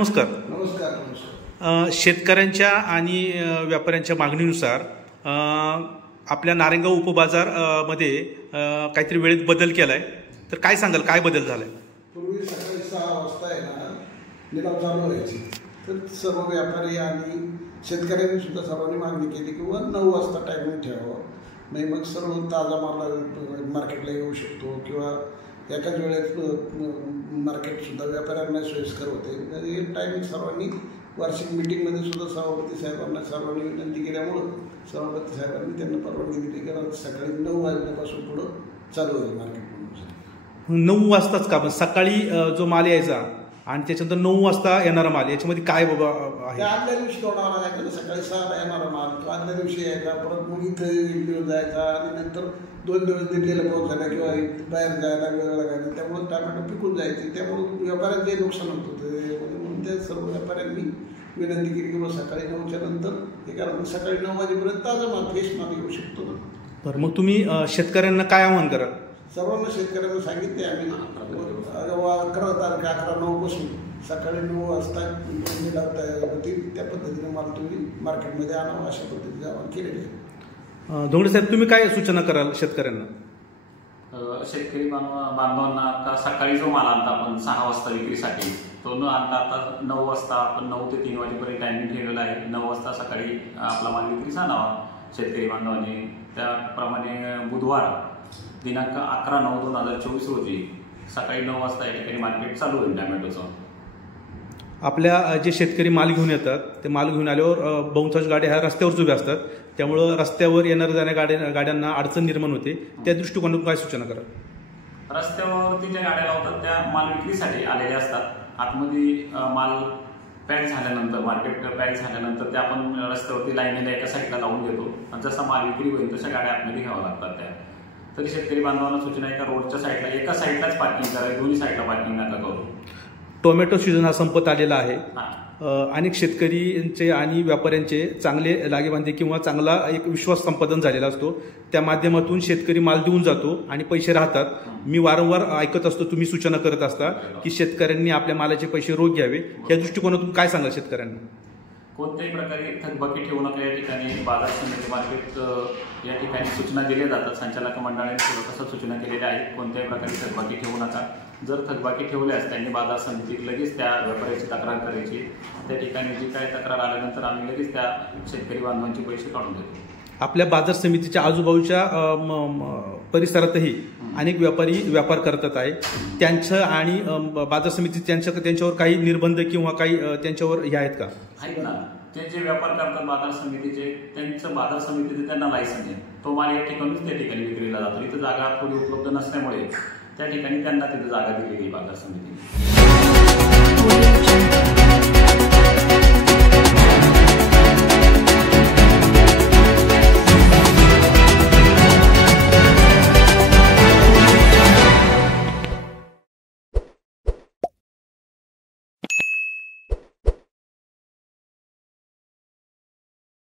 नमस्कार. नमस्कार. शेतकऱ्यांच्या आणि व्यापाऱ्यांच्या मागणीनुसार आपल्या नारायणगाव उपबाजार मध्ये काहीतरी वेळेत बदल केलाय, तर काय सांगाल, काय बदल झालाय? पूर्वी सकाळी 6 वाजता आहे ना निलाव चालू व्हायची, तर सर्व व्यापारी आणि शेतकऱ्यांनी सुद्धा सर्वांनी मागणी केली किंवा 9 वाजता टायमिंग ठेवावं, म्हणजे मग सर्व ताजा माल मार्केटला येऊ शकतो किंवा एकाच वेळेत मार्केटसुद्धा व्यापाऱ्यांना सोयीस्कर होते. हे टायमिंग सर्वांनी वार्षिक मिटिंगमध्ये सुद्धा सभापती साहेबांना सर्वांनी विनंती केल्यामुळं सभापती साहेबांनी त्यांना परवानगी दिली की सकाळी 9 वाजल्यापासून पुढं चालू होईल मार्केट. 9 वाजताच का? सकाळी जो माल यायचा आणि त्याच्यानंतर 9 वाजता येणारा माल, याच्यामध्ये काय बाबा आहे? आदल्या दिवशी तोडावा लागायचा, सकाळी 6ला येणारा माल तो आदल्या दिवशी यायचा, परत मग इथं 1 दिवस जायचा आणि नंतर 2 दिवस दिल्लीला पोहोचायला किंवा बाहेर जायला वेळ लागायचा, त्यामुळे टोमॅटो पिकून जायचे, त्यामुळे व्यापाऱ्यांचे नुकसान होत होते. म्हणून त्या सर्व व्यापाऱ्यांनी विनंती केली की मग सकाळी 9च्या नंतर हे कारण सकाळी 9 वाजेपर्यंत ताजा माल फ्रेश माल येऊ शकतो ना. बरं, मग तुम्ही शेतकऱ्यांना काय आव्हान कराल? सर्वांना शेतकऱ्यांना सांगितले आम्ही 11 तारखे 11/9 पासून सकाळी 9 वाजता निलाव तयार होतील, त्या पद्धतीने माल तुम्ही मार्केटमध्ये आणावं अशा पद्धतीने आवाहन केलेले आहे. धोंगडे साहेब, तुम्ही काय सूचना कराल शेतकऱ्यांना? शेतकरी बांधवांना आता सकाळी जो माल आणता आपण 6 वाजता विक्रीसाठी, तो न आणता आता 9 वाजता आपण 9 ते 3 वाजेपर्यंत टायमिंग ठेवलेला आहे. 9 वाजता सकाळी आपला माल विक्रीस आणावा शेतकरी बांधवांनी. त्याप्रमाणे बुधवार दिनांक 11/9/2024 रोजी सकाळी 9 वाजता या ठिकाणी मार्केट चालू होईल टोमॅटोचं. आपल्या जे शेतकरी माल घेऊन येतात, ते माल घेऊन आल्यावर बहुतांश गाड्या ह्या रस्त्यावरच उभ्या असतात, त्यामुळं रस्त्यावर येणाऱ्या जाणाऱ्या गाड्यांना अडचण निर्माण होते. त्या दृष्टिकोनातून काय सूचना करा? रस्त्यावरती ज्या गाड्या लावतात त्या माल विक्रीसाठी आलेल्या असतात. आतमध्ये माल पॅक झाल्यानंतर, मार्केट पॅक झाल्यानंतर त्या आपण रस्त्यावरती लाईनीला एका साईडला लावून देतो आणि जसा माल विक्री होईल तशा गाड्या आतमध्ये घ्याव्या लागतात त्या. तरी शेतकरी बांधवांना सूचना आहे का रोडच्या साईडला एका साईडलाच पार्किंग करावी, दोन्ही साईडला पार्किंग नका करू. टोमॅटो सीझन हा संपत आलेला आहे. अनेक शेतकरींचे आणि व्यापाऱ्यांचे चांगले लागेबांधे किंवा चांगला एक विश्वास संपादन झालेला असतो. त्या माध्यमातून शेतकरी माल देऊन जातो आणि पैसे राहतात. मी वारंवार ऐकत असतो, तुम्ही सूचना करत असता की शेतकऱ्यांनी आपल्या मालाचे पैसे रोख घ्यावे. या दृष्टिकोनातून काय सांगाल शेतकऱ्यांना? कोणत्याही प्रकारे थकबाकी ठेवू नका. या ठिकाणी बाजार समिती मार्केट या ठिकाणी सूचना दिल्या जातात. संचालक मंडळाने तसं सूचना केलेल्या आहेत. कोणत्याही प्रकारे थकबाकी ठेवू नका. जर थकबाकी ठेवल्यास त्यांनी बाजार समितीत लगेच त्या व्यापाऱ्याची तक्रार करायची. त्या ठिकाणी जी काय तक्रार आल्यानंतर आम्ही लगेच त्या शेतकरी बांधवांचे पैसे काढून देतो. आपल्या बाजार समितीच्या आजूबाजूच्या परिसरातही अनेक व्यापारी व्यापार करतात आहे. त्यांचं आणि बाजार समिती त्यांच्यावर काही निर्बंध किंवा काही त्यांच्यावर हे आहेत का? आहेत ना. ते जे व्यापार करतात बाजार समितीचे, त्यांचं बाजार समितीचे त्यांना लायसन आहे. तो माल या ठिकाणीच त्या ठिकाणी विक्रीला जातो. इथं जागा थोडी उपलब्ध नसल्यामुळे त्या ठिकाणी त्यांना तिथं जागा दिलेली बाजार समिती.